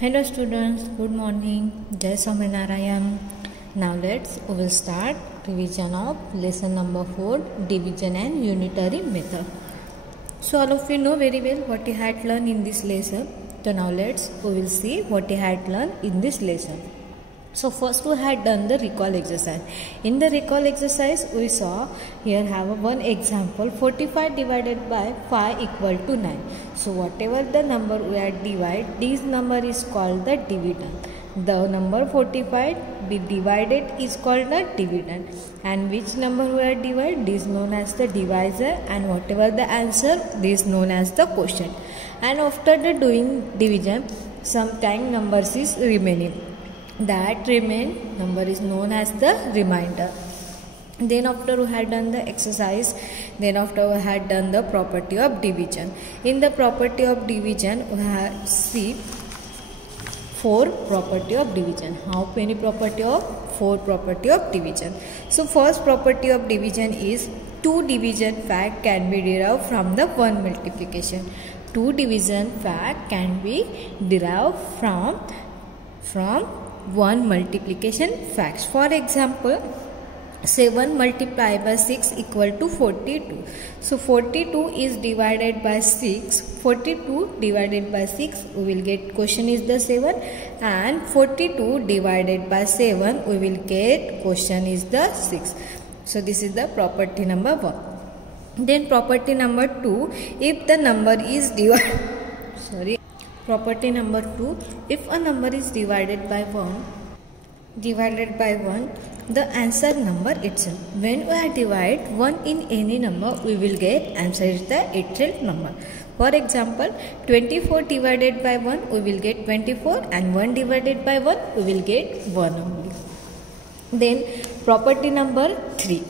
Hello students, good morning. Jai Swaminarayan. Now we will start revision of lesson number 4, division and unitary method. So all of you know very well what you had learned in this lesson. So now we will see what you had learned in this lesson. So first we had done the recall exercise. In the recall exercise we saw here have one example, 45 divided by 5 equal to 9. So whatever the number we had divided, this number is called the dividend. The number 45 be divided is called the dividend, and which number we are divided, this is known as the divisor, and whatever the answer, this is known as the quotient. And after the doing division, sometime numbers is remaining. That remain number is known as the remainder. Then after we had done the exercise, then after we had done the property of division. In the property of division we have see 4 property of division. How many property of 4 property of division? So first property of division is 2 division fact can be derived from the 1 multiplication. 2 division fact can be derived from 1 multiplication facts. For example, 7 multiplied by 6 equal to 42. So 42 is divided by 6. 42 divided by 6 we will get quotient is the 7, and 42 divided by 7 we will get quotient is the 6. So this is the property number 1. Then property number 2, if the number is divided property number 2, if a number is divided by 1, the answer number itself. When we are divide 1 in any number, we will get answer is the itself number. For example, 24 divided by 1, we will get 24, and 1 divided by 1, we will get 1 only. Then property number 3.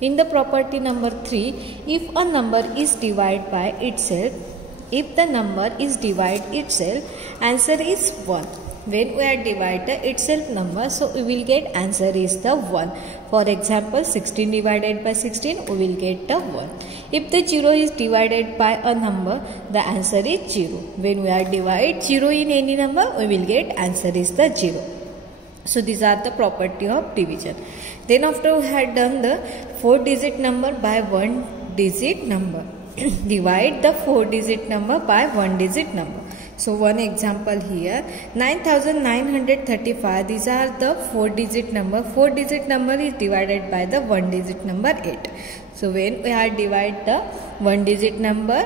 In the property number 3, if a number is divided by itself, answer is 1. When we are divide the itself number, so we will get answer is the 1. For example, 16 divided by 16, we will get the 1. If the 0 is divided by a number, the answer is 0. When we are divide 0 in any number, we will get answer is the 0. So these are the property of division. Then after we had done the 4-digit number by 1-digit number, divide the 4-digit number by 1-digit number. So one example here, 9935, these are the 4-digit number. 4-digit number is divided by the 1-digit number 8. So when we are divide the 1-digit number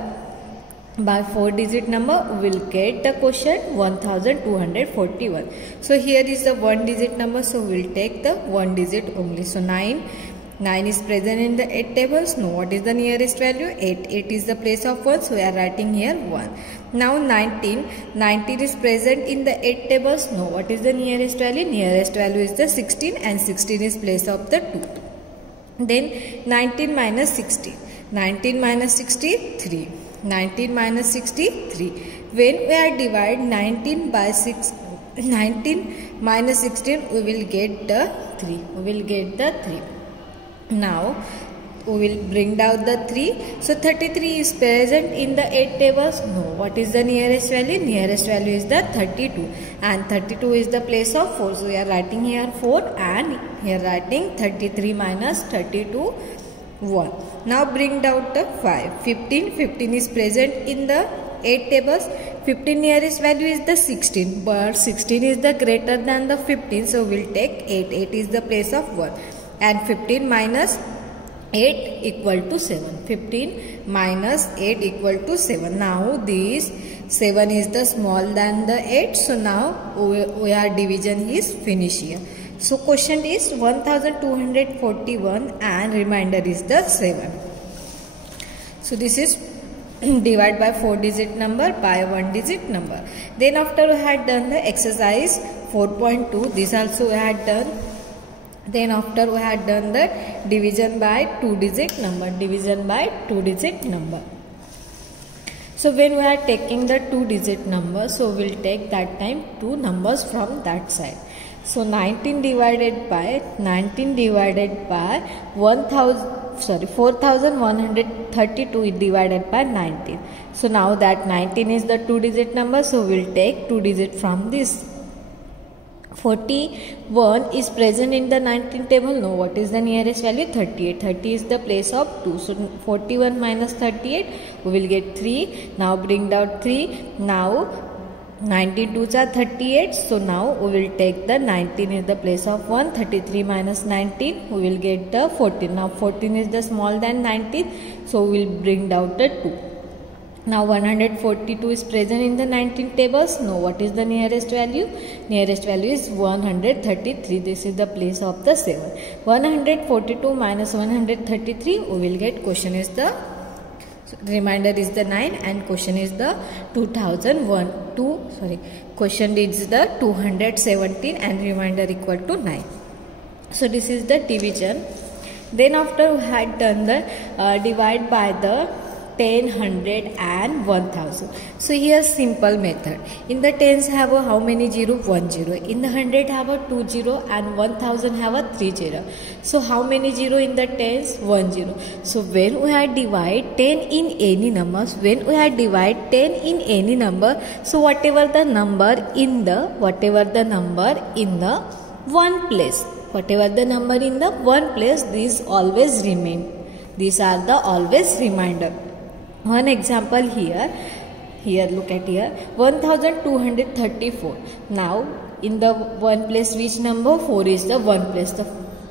by 4-digit number, we will get the quotient 1241. So here is the 1-digit number, so we will take the 1 digit only. So 9 is present in the 8 tables. No, what is the nearest value? 8. 8 is the place of 1, so we are writing here 1. Now 19 is present in the 8 tables. No, what is the nearest value? Nearest value is the 16, and 16 is place of the 2. Then 19 minus 60. 19 minus 63. 19 minus 63. When we are divide 19 by 6, 19 minus 16, we will get the 3. Now we will bring down the 3. So 33 is present in the 8 tables. No, what is the nearest value? Nearest value is the 32, and 32 is the place of 4. So we are writing here 4, and here writing 33 minus 32 1. Now bring down the 5. 15 is present in the 8 tables. 15 nearest value is the 16, but 16 is the greater than the 15, so we will take 8. 8 is the place of 1, and 15 minus 8 equal to 7. 15 minus 8 equal to 7. Now this 7 is the small than the 8, so now we are division is finished here. So quotient is 1241, and remainder is the 7. So this is divide by 4-digit number by 1-digit number. Then after we had done the exercise 4.2, this also we had done. Then after we had done the division by 2-digit number. So when we are taking the 2-digit number, so we will take that time 2 numbers from that side. So 19 divided by 1000 4132 is divided by 19. So now that 19 is the 2-digit number, so we'll take 2 digit from this. 41 is present in the 19 table. No, what is the nearest value? 38. 30 is the place of 2. So 41 minus 38, we will get 3. Now bring down 3. Now 19 2s are 38. So now we will take the 19 is the place of 1. 33 minus 19, we will get the 14. Now 14 is the small than 19. So we will bring down the 2. Now 142 is present in the 19 tables. No, what is the nearest value? Nearest value is 133. This is the place of the 7. 142 minus 133, we will get question is the remainder is the 9 and question is the question is the 217 and remainder equal to 9. So this is the division. Then after we had done the divide by the 10, 100 and 1000. So here simple method. In the tens have a how many 0? 1 0. In the 100 have a 2 0 and 1000 have a 3 0. So how many 0 in the tens? 1 0. So when we had divide 10 in any numbers, so whatever the number in the one place, these always remain. These are the always remainder. One example here look at here, 1234. Now in the one place which number? 4 is the one place, the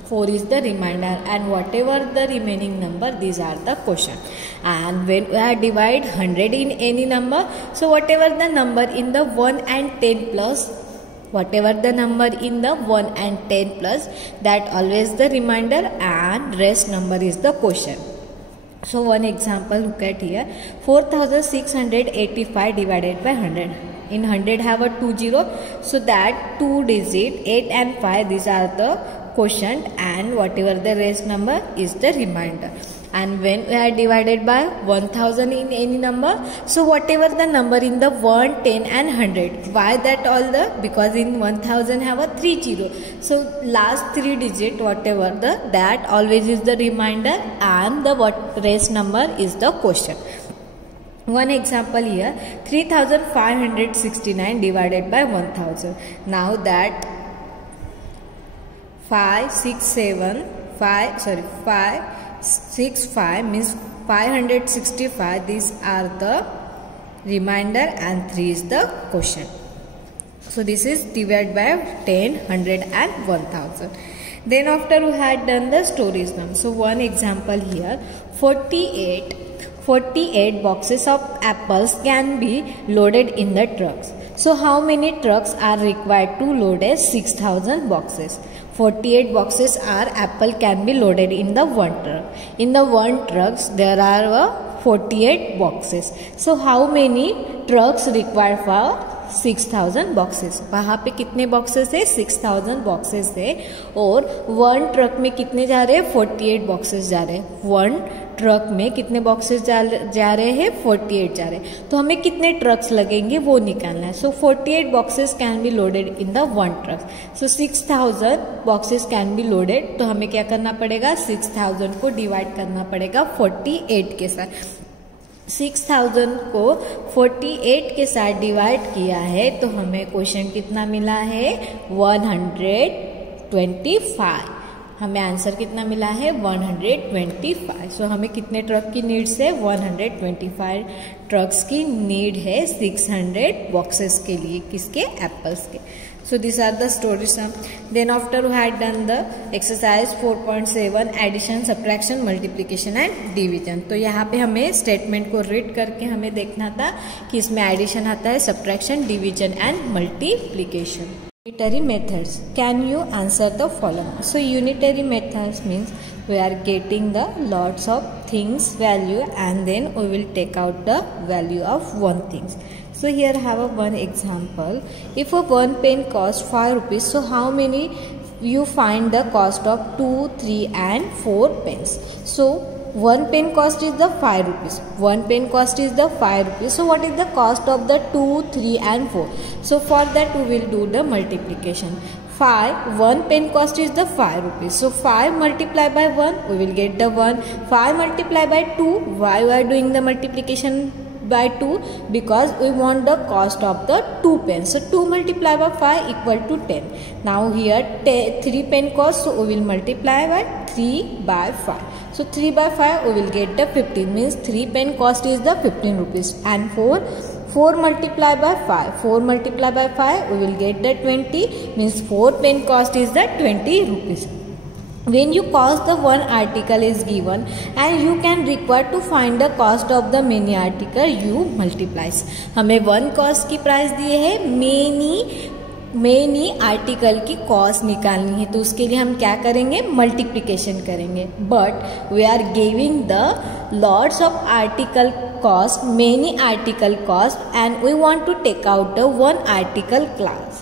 4 is the remainder, and whatever the remaining number, these are the question. And when we divide 100 in any number, so whatever the number in the 1 and 10 plus, that always the remainder and rest number is the question. So one example look at here, 4685 divided by 100. In 100 have a 2 0, so that 2 digit 8 and 5, these are the quotient and whatever the rest number is the remainder. And when we are divided by 1000 in any number, so whatever the number in the 1, 10 and 100, why that all the? Because in 1000 have a 3 0. So last 3 digit whatever that always is the remainder and the rest number is the quotient. One example here, 3569 divided by 1000. Now that 5 6 5 means 565, these are the remainder and 3 is the quotient. So this is divided by 10, 100 and 1000. Then after we had done the storage num. So one example here, 48 boxes of apples can be loaded in the trucks. So how many trucks are required to load 6000 boxes? 48 boxes are apple can be loaded in the one truck. In the one trucks there are 48 boxes. So how many trucks required for 6000 boxes? वहाँ पे कितने boxes है? 6000 boxes है और one truck में कितने जा रहे हैं? 48 boxes जा रहे हैं. One ट्रक में कितने बॉक्सेस जा रहे हैं? 48 जा रहे हैं. तो हमें कितने ट्रक्स लगेंगे वो निकालना है. सो 48 boxes can be loaded in the one truck. So 6000 boxes can be loaded. तो हमें क्या करना पड़ेगा? 6000 को डिवाइड करना पड़ेगा 48 के साथ. 6000 को 48 के साथ डिवाइड किया है तो हमें क्वेश्चन कितना मिला है? 125. हमें आंसर कितना मिला है? 125. सो हमें कितने ट्रक की नीड्स है? 125 ट्रक्स की नीड है 600 बॉक्सेस के लिए. किसके? एप्पल्स के. So this are the story sum. Then after we had done the exercise 4.7 addition, subtraction, multiplication and division. तो यहाँ पे हमें स्टेटमेंट को रीड करके हमें देखना था कि इसमें एडिशन आता है, subtraction, division and multiplication. Unitary methods. Can you answer the following? So unitary methods means we are getting the lots of things value and then we will take out the value of one things. So here I have a one example. If a one pen costs 5 rupees, so how many you find the cost of 2, 3 and 4 pens? So one pen cost is the 5 rupees. One pen cost is the 5 rupees. So what is the cost of the 2, 3 and 4? So for that we will do the multiplication. 5, 1 pen cost is the 5 rupees. So 5 multiplied by 1, we will get the 1. 5 multiplied by 2, why we are doing the multiplication by 2? Because we want the cost of the 2 pens. So 2 multiplied by 5 equal to 10. Now here 3 pen cost, so we will multiply by 3 by 5. So 3 by 5 we will get the 15, means 3 pen cost is the 15 rupees. And 4 multiplied by 5. 4 multiplied by 5 we will get the 20, means 4 pen cost is the 20 rupees. When you cost the one article is given and you can require to find the cost of the many article, you multiplies. हमें one cost की price दिए है, many article की cost निकालनी है, तो उसके लिए हम क्या करेंगे? मल्टीप्लिकेशन करेंगे. But we are giving the lots of article cost, many article cost, and we want to take out the one article class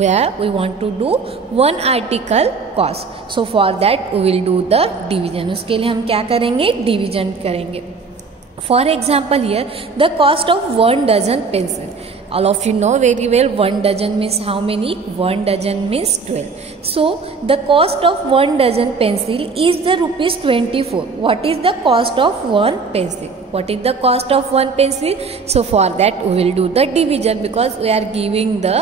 where we want to do one article cost. So for that we will do the division. उसके लिए हम क्या करेंगे? Division करेंगे. For example here, the cost of 1 dozen pencil. All of you know very well 1 dozen means how many? 1 dozen means 12. So the cost of 1 dozen pencil is the rupees 24. What is the cost of 1 pencil? What is the cost of 1 pencil? So for that we will do the division, because we are giving the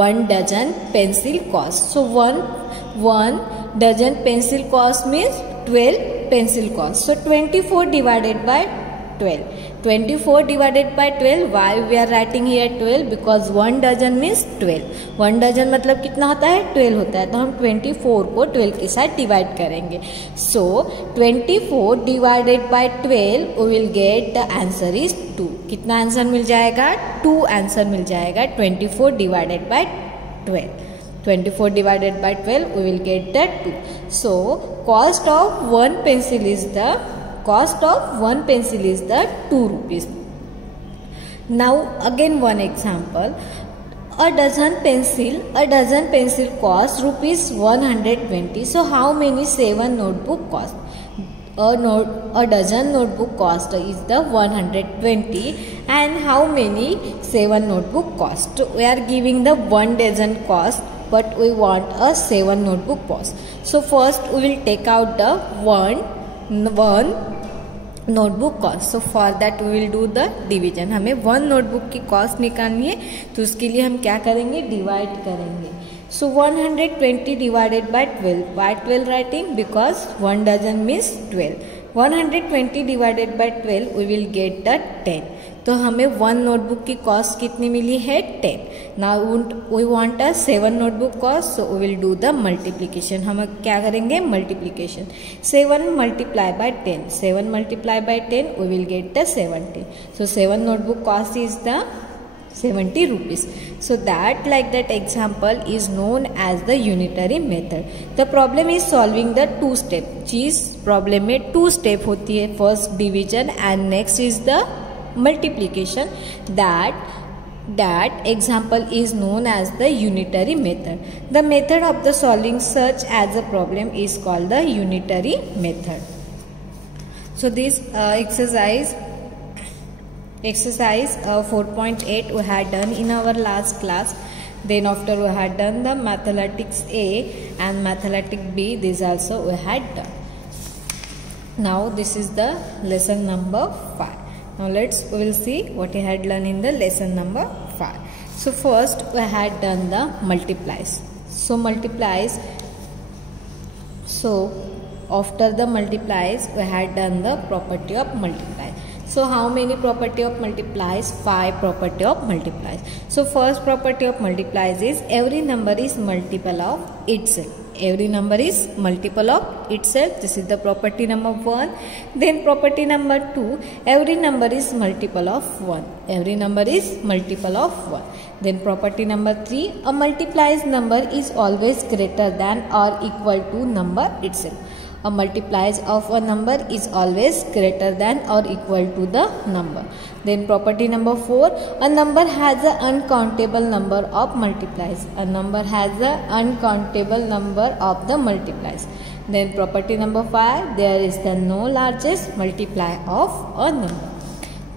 1 dozen pencil cost. So 1 dozen pencil cost means 12 pencil cost. So 24 divided by 12. 24 divided by 12. Why we are writing here 12? Because 1 dozen means 12. 1 dozen मतलब कितना होता है? 12 होता है. तो हम 24 को 12 के साथ डिवाइड करेंगे. So 24 divided by 12 we will get the answer is 2. कितना आंसर मिल जाएगा? 2 आंसर मिल जाएगा. 24 divided by 12. 24 divided by 12 we will get the 2. So cost of one pencil is the 2 rupees. Now again one example. A dozen pencil cost rupees 120. So how many 7 notebook cost? A dozen notebook cost is the 120, and how many 7 notebook cost? So we are giving the 1 dozen cost, but we want a 7 notebook cost. So first we will take out the one notebook cost. So for that we will do the division. हमें 1 notebook की cost निकालनी है, तो उसके लिए हम क्या करेंगे? डिवाइड करेंगे. So 120 divided by 12. Why 12 writing? Because 1 dozen means 12. 120 divided by 12 we will get the 10. तो हमें 1 नोटबुक की कॉस्ट कितनी मिली है? 10. Now we want a 7 notebook cost, so we will do the multiplication. हम क्या करेंगे? Multiplication. 7 multiply by 10. 7 multiply by 10 we will get the 70. So 7 notebook cost is the 70 rupees. So that like that example is known as the unitary method. The problem is solving the 2 step. चीज problem में 2 step होती है. First division and next is the multiplication. That example is known as the unitary method. The method of the solving such as a problem is called the unitary method. So this exercise 4.8 we had done in our last class. Then after we had done the mathematics A and mathematics B, this also we had done. Now this is the lesson number 5. Now we will see what we had learned in the lesson number 5. So first we had done the multiplies. So multiplies. So after the multiplies we had done the property of multiplies. So how many property of multiplies? 5 property of multiplies. So first property of multiplies is every number is multiple of itself. Every number is multiple of itself. This is the property number 1. Then property number 2, every number is multiple of 1. Every number is multiple of 1. Then property number 3, a multiplies number is always greater than or equal to number itself. A multiplies of a number is always greater than or equal to the number. Then property number 4, a number has an uncountable number of multiplies. A number has an uncountable number of the multiplies. Then property number 5, there is the no largest multiply of a number.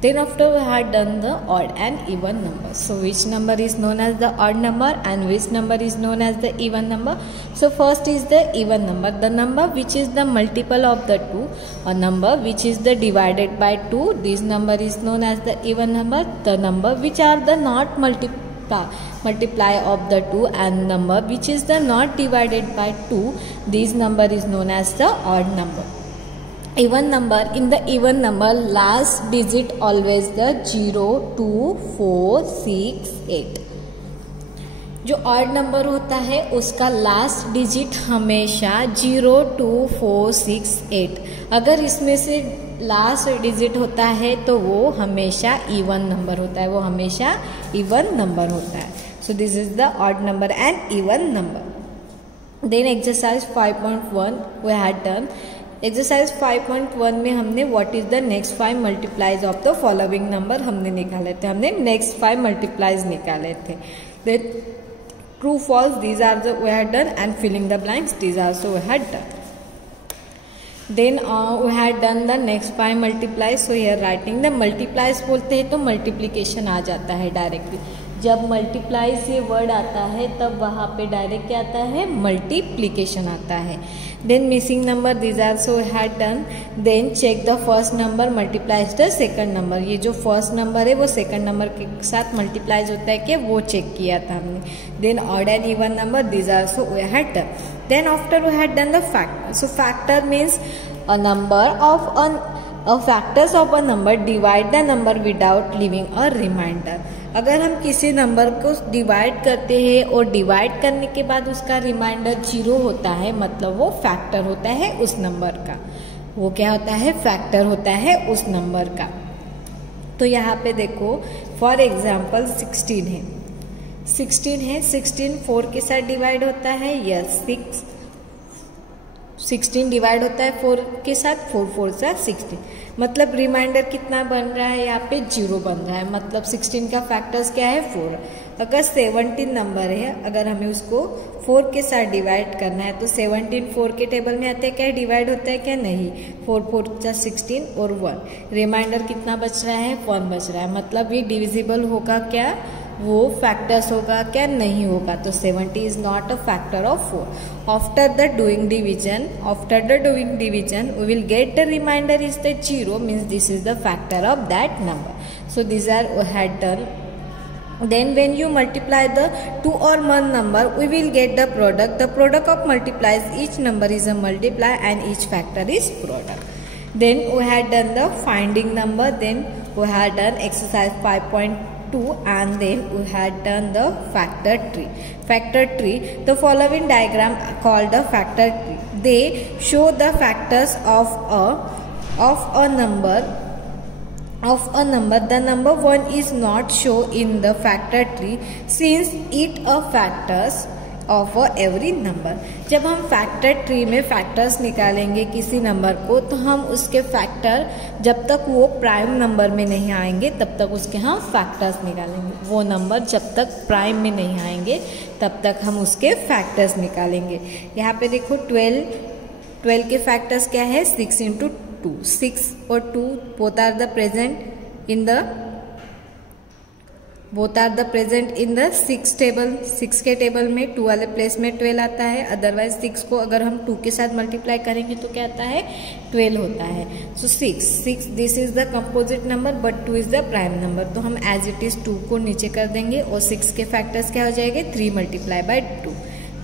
Then after we had done the odd and even number. So which number is known as the odd number and which number is known as the even number? So first is the even number, the number which is the multiple of the 2, a number which is the divided by 2, this number is known as the even number. The number which are the not multiply of the 2 and number which is the not divided by 2, this number is known as the odd number. Even number, in the even number last digit always the 0, 2, 4, 6, 8. जो odd number होता है उसका last digit हमेशा 0, 2, 4, 6, 8. अगर इसमें से last digit होता है तो वो हमेशा इवन नंबर होता है, वो हमेशा इवन नंबर होता है. So this is the odd number and even number. Then exercise 5.1 we had done. Exercise 5.1 में हमने what is the next 5 multiples of the following number हमने निकाले थे. हमने नेक्स्ट 5 मल्टीप्लाइज निकाले थे. Then true false these are the we had done and filling the blanks these also we had done. Then we had done the next 5 multiples. So here writing the multiplies बोलते हैं तो multiplication आ जाता है directly. जब multiply से word आता है तब वहाँ पे डायरेक्ट क्या आता है, मल्टीप्लीकेशन आता है. Then missing number these are so had done. Then check the first number multiples the second number. ये जो फर्स्ट नंबर है वो सेकंड नंबर के साथ मल्टीप्लाइज होता है कि वो चेक किया था हमने. Then odd and even number these are so we had done. Then after we had done the factor. So factor means a number of factors of a number divide the number without leaving a remainder. अगर हम किसी number को divide करते हैं और divide करने के बाद उसका रिमाइंडर 0 होता है, मतलब वो फैक्टर होता है उस नंबर का. वो क्या होता है, फैक्टर होता है उस नंबर का. तो यहाँ पे देखो फॉर एग्जाम्पल 16 है. 16 4 के साथ डिवाइड होता है. यस 16 डिवाइड होता है 4 के साथ. 4 4 से 16. मतलब रिमाइंडर कितना बन रहा है, यहाँ पे 0 बन रहा है. मतलब 16 का फैक्टर्स क्या है, 4. अगर 17 नंबर है, अगर हमें उसको 4 के साथ डिवाइड करना है तो 17 4 के टेबल में आते हैं क्या, डिवाइड होता है क्या, नहीं. 4 4 जा 16 और 1. रिमाइंडर कितना बच रहा है, 1 बच रहा है. मतलब ये डिविजिबल होगा क्या, वो फैक्टर्स होगा क्या, नहीं होगा. तो 70 is not a factor of 4. After the doing division we will get the remainder is the 0, means this is the factor of that number. So these are we had done. Then when you multiply the 2 or one number, we will get the product. The product of multiplies, each number is a multiply and each factor is product. Then we had done the finding number. Then we had done exercise 5.2 and then we had done the factor tree. Factor tree, the following diagram called the factor tree. They show the factors of a number. The number 1 is not shown in the factor tree since it a factors of every number. जब हम factor tree में factors निकालेंगे किसी number को तो हम उसके factor जब तक वो प्राइम नंबर में नहीं आएंगे तब तक उसके हम फैक्टर्स निकालेंगे. वो नंबर जब तक प्राइम में नहीं आएंगे तब तक हम उसके फैक्टर्स निकालेंगे. यहाँ पे देखो 12 के फैक्टर्स क्या है, 6 इंटू 2. 6 और 2 both are the present in the 6 table. 6 के टेबल में 2 वाले प्लेस में 12 आता है. अदरवाइज 6 को अगर हम 2 के साथ मल्टीप्लाई करेंगे तो क्या आता है, 12 होता है. सो 6 this is the composite number but 2 is the prime number. तो हम एज इट इज 2 को नीचे कर देंगे और 6 के फैक्टर्स क्या हो जाएंगे, 3 multiply by 2.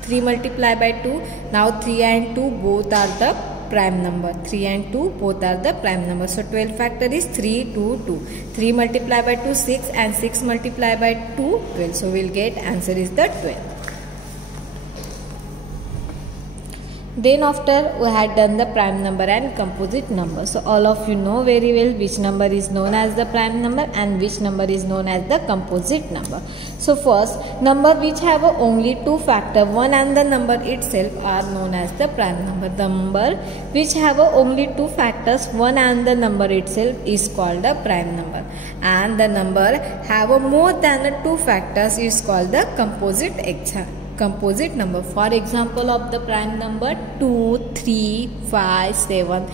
3 multiply by 2. Now 3 and 2 both are the prime number. 3 and 2 both are the prime number. So 12 factor is 3 2 2. 3 multiplied by 2 6 and 6 multiplied by 2 12. So we'll get answer is the 12. Then after we had done the prime number and composite number. So all of you know very well which number is known as the prime number and which number is known as the composite number. So first, number which have only 2 factor 1 and the number itself are known as the prime number. The number which have only 2 factors 1 and the number itself is called the prime number. And the number have more than 2 factors is called the composite number. For example of the prime number 2, 3, 5, 7.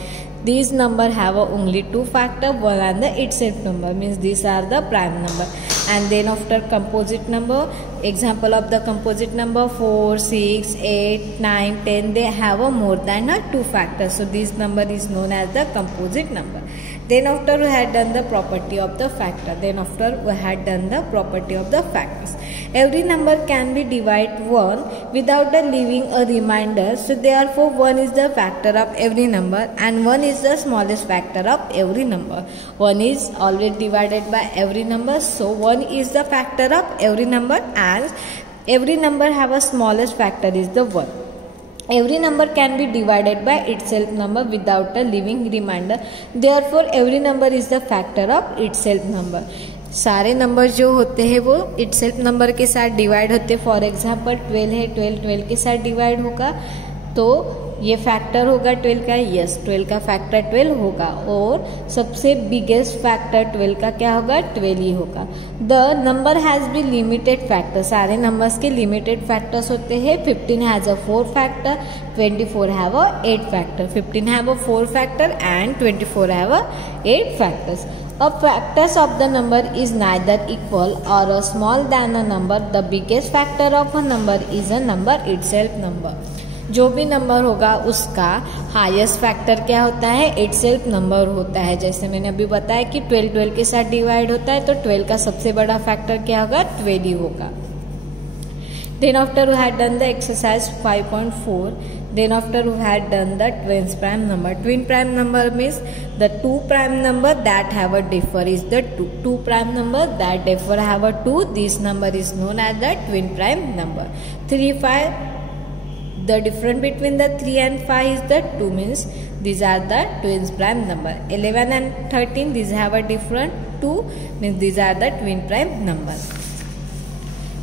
These number have only two factor, one and the itself number, means these are the prime number. And then after composite number, example of the composite number 4, 6, 8, 9, 10, they have a more than a two factors. So this number is known as the composite number. Then after we had done the property of the factor. Every number can be divided 1 without leaving a remainder. So therefore 1 is the factor of every number and 1 is the smallest factor of every number. 1 is always divided by every number. So 1 is the factor of every number and every number have a smallest factor is the 1. Every number can be divided by itself number without a leaving remainder. Therefore every number is the factor of itself number. सारे number जो होते हैं वो itself number के साथ divide होते हैं. For example 12 है, 12 के साथ डिवाइड होगा तो ये फैक्टर होगा 12 का. यस, 12 का फैक्टर 12 होगा और सबसे बिगेस्ट फैक्टर 12 का क्या होगा? 12 ही होगा. The number has be limited factor. सारे नंबर्स के लिमिटेड फैक्टर्स होते हैं. 15 has a 4 factor, 24 have a 8 factor. 15 have a 4 factor and 24 have a 8 factors. A factors of the number is neither equal or small than a number. The biggest factor of a number is a number itself number. जो भी number होगा उसका highest factor क्या होता है? Itself number होता है. जैसे मैंने अभी बताया कि 12 के साथ डिवाइड होता है तो 12 का सबसे बड़ा फैक्टर क्या होगा? 12 ही होगा. Then after we had done the exercise 5.4. Then after we had done the twins prime number. Twin prime number means the two prime number that have a differ is the two prime number that differ have a 2. This number is known as the twin prime number. 3, 5. The difference between the 3 and 5 is the 2, means these are the twins prime number. 11 and 13, these have a different 2, means these are the twin prime number.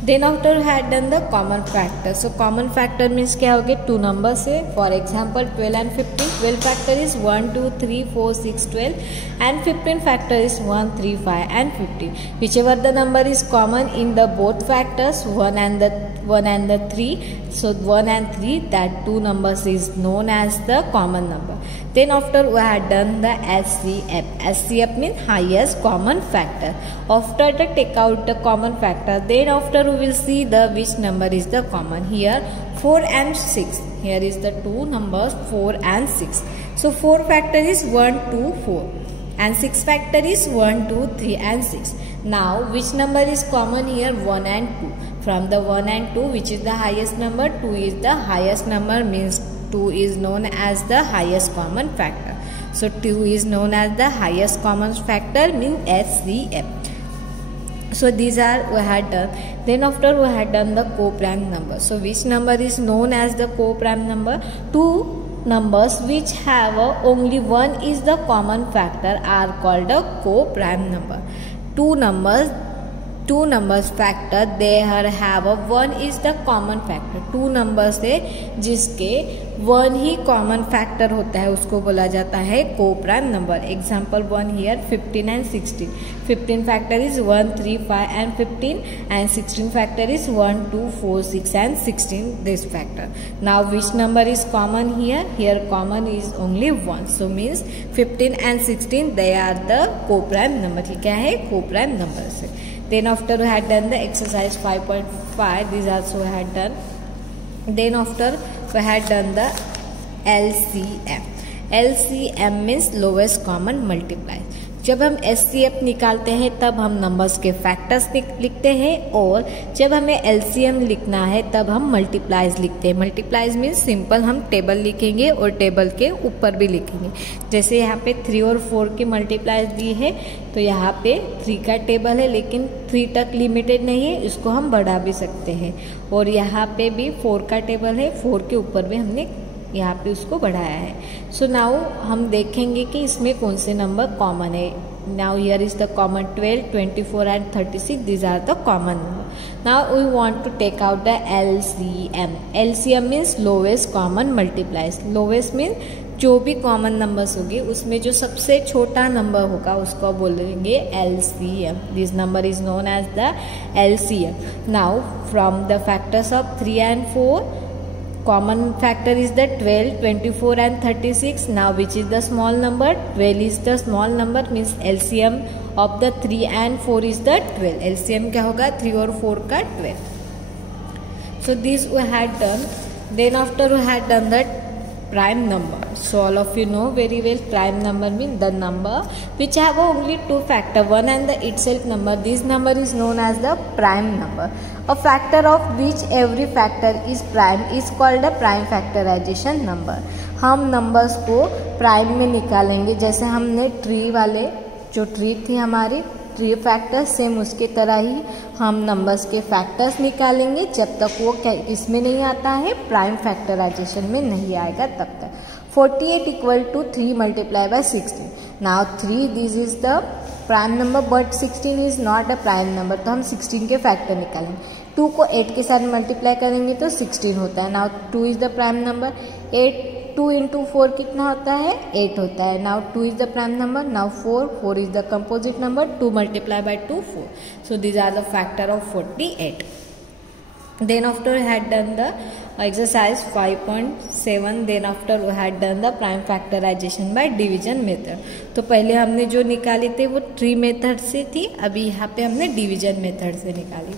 Then after had done the common factor. So common factor means क्या हो गए? To number से. For example 12 and 15. 12 factor is 1, 2, 3, 4, 6, 12 and 15 factor is 1, 3, 5 and 15. Whichever the number is common in the both factors 1 and the 3. So 1 and 3, that two numbers is known as the common number. Then after we had done the SCF. SCF means highest common factor. After the take out the common factor, then after we will see the which number is the common. Here 4 and 6. Here is the two numbers 4 and 6. So 4 factor is 1, 2, 4 and 6 factor is 1, 2, 3 and 6. Now which number is common here? 1 and 2. From the 1 and 2, which is the highest number? 2 is the highest number, means 2 is known as the highest common factor. So 2 is known as the highest common factor, means SCF. So these are we had done. Then after we had done the co-prime number. So which number is known as the co-prime number? Two numbers which have only one is the common factor are called a co-prime number. Two numbers factor they have one is the common factor. two numbers है जिसके one ही common factor होता है उसको बोला जाता है को prime number. Example 1 here 15 and 16. 15 factor is 1, 3, 5 and 15 and 16 factor is 1, 2, 4, 6 and 16 this factor. Now which number is common here? Here common is only 1. So means 15 and 16 they are the co-prime number. ये क्या है? co-prime number से. Then after we had done the exercise 5.5, this also we had done. Then after we had done the LCM. LCM means lowest common multiply. जब हम SCF निकालते हैं तब हम नंबर्स के फैक्टर्स लिखते हैं और जब हमें LCM लिखना है तब हम मल्टीप्लाइज लिखते हैं. मल्टीप्लाइज मीन्स सिंपल हम टेबल लिखेंगे और टेबल के ऊपर भी लिखेंगे. जैसे यहाँ पे 3 और 4 की मल्टीप्लाइज दी है तो यहाँ पे 3 का टेबल है लेकिन 3 तक लिमिटेड नहीं है, इसको हम बढ़ा भी सकते हैं. और यहाँ पे भी 4 का टेबल है, 4 के ऊपर भी हमने यहाँ पे उसको बढ़ाया है. सो नाउ हम देखेंगे कि इसमें कौन से नंबर कॉमन है. Now here is the common 12, 24 and 36. These are the common number. Now we want to take out the LCM. LCM means lowest common multiples. Lowest mean जो भी कॉमन नंबर्स होगी उसमें जो सबसे छोटा नंबर होगा उसको बोलेंगे LCM. This number is known as the LCM. Now from the factors of 3 and 4 common factor is the 12, 24 and 36. Now which is the small number? 12 is the small number, means LCM of the 3 and 4 is the 12. LCM क्या होगा? 3 और 4 का 12. So this we had done. Then after we had done the prime number. So all of you know very well prime number means the number which have only two factor, one and the itself number. This number is known as the prime number. A factor of which every factor is prime is called a prime factorization number. हम numbers को prime में निकालेंगे, जैसे हमने tree वाले जो tree थी हमारी ट्री फैक्टर्स, सेम उसके तरह ही हम नंबर्स के फैक्टर्स निकालेंगे जब तक वो इसमें नहीं आता है, प्राइम फैक्टराइजेशन में नहीं आएगा तब तक. 48 equal to 3 multiply by 16. Now 3 this is the prime number but 16 is not a prime number, तो हम 16 के फैक्टर निकालेंगे. 2 को 8 के साथ मल्टीप्लाई करेंगे तो 16 होता है. Now 2 is the prime number. 2 into 4 कितना होता है? 8 होता है. Now 2 is the prime number. Now 4 is the composite number. 2 multiply by 2 4. So these are the factor of 48. Then after we had done the exercise 5.7, then after we had done the prime factorization by division method. तो पहले हमने जो निकाली थी वो tree method से थी, अभी यहाँ पे हमने डिवीजन मेथड से निकाली.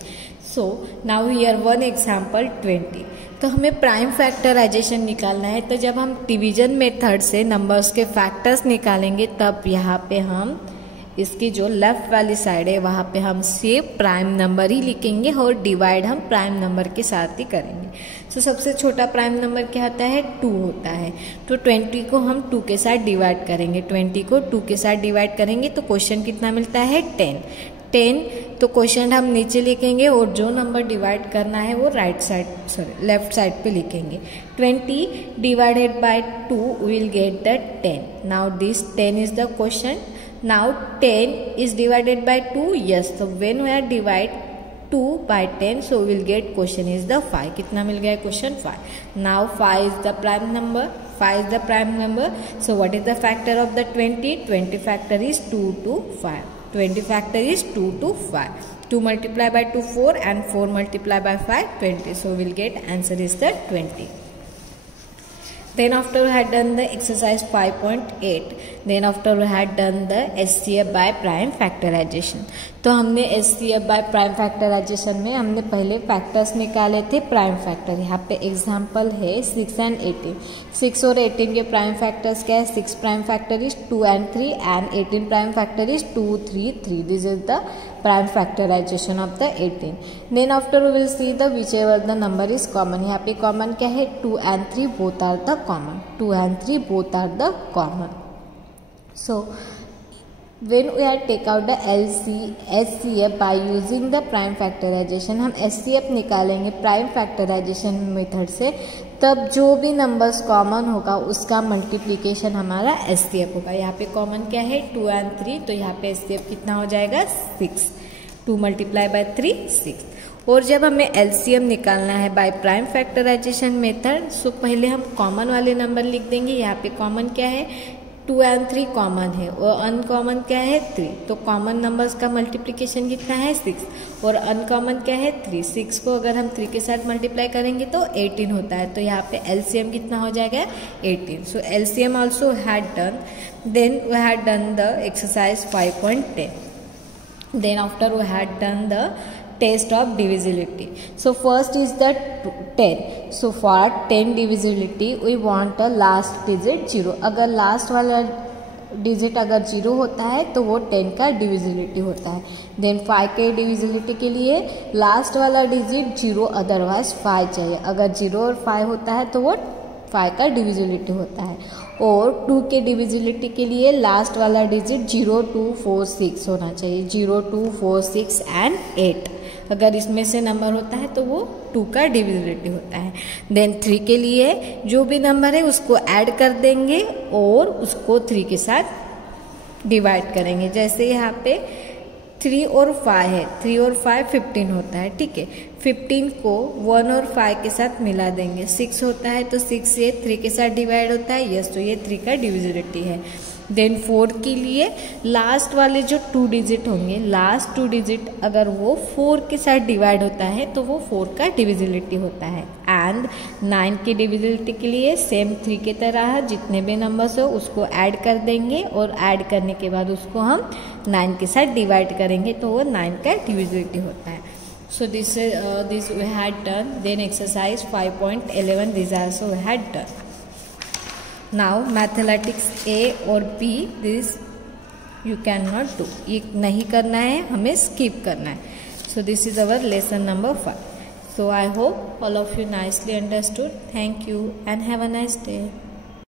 So now here one example 20. तो हमें प्राइम फैक्टराइजेशन निकालना है, तो जब हम डिवीजन मेथड से नंबर्स के फैक्टर्स निकालेंगे तब यहाँ पे हम इसकी जो लेफ्ट वाली साइड है वहाँ पे हम सिर्फ प्राइम नंबर ही लिखेंगे और डिवाइड हम प्राइम नंबर के साथ ही करेंगे. तो सबसे छोटा प्राइम नंबर क्या होता है? 2 होता है. तो 20 को हम 2 के साथ डिवाइड करेंगे. 20 को 2 के साथ डिवाइड करेंगे तो क्वेश्चन कितना मिलता है? 10. तो क्वेश्चन हम नीचे लिखेंगे और जो नंबर डिवाइड करना है वो लेफ्ट साइड पे लिखेंगे. 20 divided by 2 will get the 10. Now this 10 is the question. Now 10 is divided by 2. Yes, so when we are divide 2 by 10, so we will get question is the 5. कितना मिल गया? Question 5. Now 5 is the prime number. 5 is the prime number. So what is the factor of the 20? 20 factor is 2 to 5. 20 factor is 2 to 5. 2 multiply by 2 4 and 4 multiply by 5 20. So we will get answer is the 20. Then after we had done the exercise 5.8, then after we had done the SCF by prime factorization. तो हमने SCF by prime factorization में हमने पहले factors निकाले थे prime factor. यहाँ पे example है 6 and 18. 6 और 18 के प्राइम फैक्टर्स क्या है? 6 prime factor is 2 and 3 and 18 prime factor is 2 3 3. This is the prime factorization of the 18. Then after we will see the whichever the number is common. यहाँ पे common क्या है? 2 and 3 both are the common. 2 and 3 both are the common. So when we are take out the SCF by using the prime factorization, हम SCF निकालेंगे prime factorisation method से, तब जो भी नंबर्स कॉमन होगा उसका मल्टीप्लिकेशन हमारा SCF होगा. यहाँ पे कॉमन क्या है? 2 and 3, तो यहाँ पे SCF कितना हो जाएगा? 6. 2 multiply by 3 6. और जब हमें LCM निकालना है बाय प्राइम फैक्टराइजेशन मेथड, सो पहले हम कॉमन वाले नंबर लिख देंगे. यहाँ पे कॉमन क्या है? 2 and 3 कॉमन है और अनकॉमन क्या है? 3. तो कॉमन नंबर्स का मल्टीप्लिकेशन कितना है? 6. और अनकॉमन क्या है? 3. 6 को अगर हम 3 के साथ मल्टीप्लाई करेंगे तो 18 होता है. तो यहाँ पे LCM कितना हो जाएगा? 18. So LCM also had done. Then we had done the exercise 5.10. Then after we had done the test of divisibility. So first is the 10. So for 10 divisibility we want a last digit 0. अगर last वाला digit अगर 0 होता है तो वो 10 का divisibility होता है. देन 5 के डिविजिबिलिटी के लिए लास्ट वाला डिजिट 0 अदरवाइज 5 चाहिए. अगर 0 और 5 होता है तो वो 5 का डिविजिबिलिटी होता है. और 2 के डिविजिबिलिटी के लिए लास्ट वाला डिजिट 0 2 4 6 होना चाहिए. 0 2 4 6 एंड 8. अगर इसमें से नंबर होता है तो वो 2 का डिविजिबिलिटी होता है. देन 3 के लिए जो भी नंबर है उसको ऐड कर देंगे और उसको 3 के साथ डिवाइड करेंगे. जैसे यहाँ पे 3 और 5 है, 3 और 5 15 होता है. ठीक है, 15 को 1 और 5 के साथ मिला देंगे. 6 होता है तो 6 ये 3 के साथ डिवाइड होता है. यस, तो ये 3 का डिविजिबिलिटी है. देन 4 के लिए लास्ट वाले जो 2 डिजिट होंगे, लास्ट 2 डिजिट अगर वो 4 के साथ डिवाइड होता है तो वो 4 का डिविजिबिलिटी होता है। एंड 9 की डिविजिबिलिटी के लिए सेम 3 की तरह जितने भी नंबर्स हो उसको ऐड कर देंगे और ऐड करने के बाद उसको हम 9 के साथ डिवाइड करेंगे तो वो 9 का डिविजिबिलिटी होता है। So this we had done. Then exercise 5.11 this also we had done. Now mathematics A और B this you cannot do. ये नहीं करना है, हमें skip करना है. So this is our lesson number 5. So I hope all of you nicely understood. Thank you and have a nice day.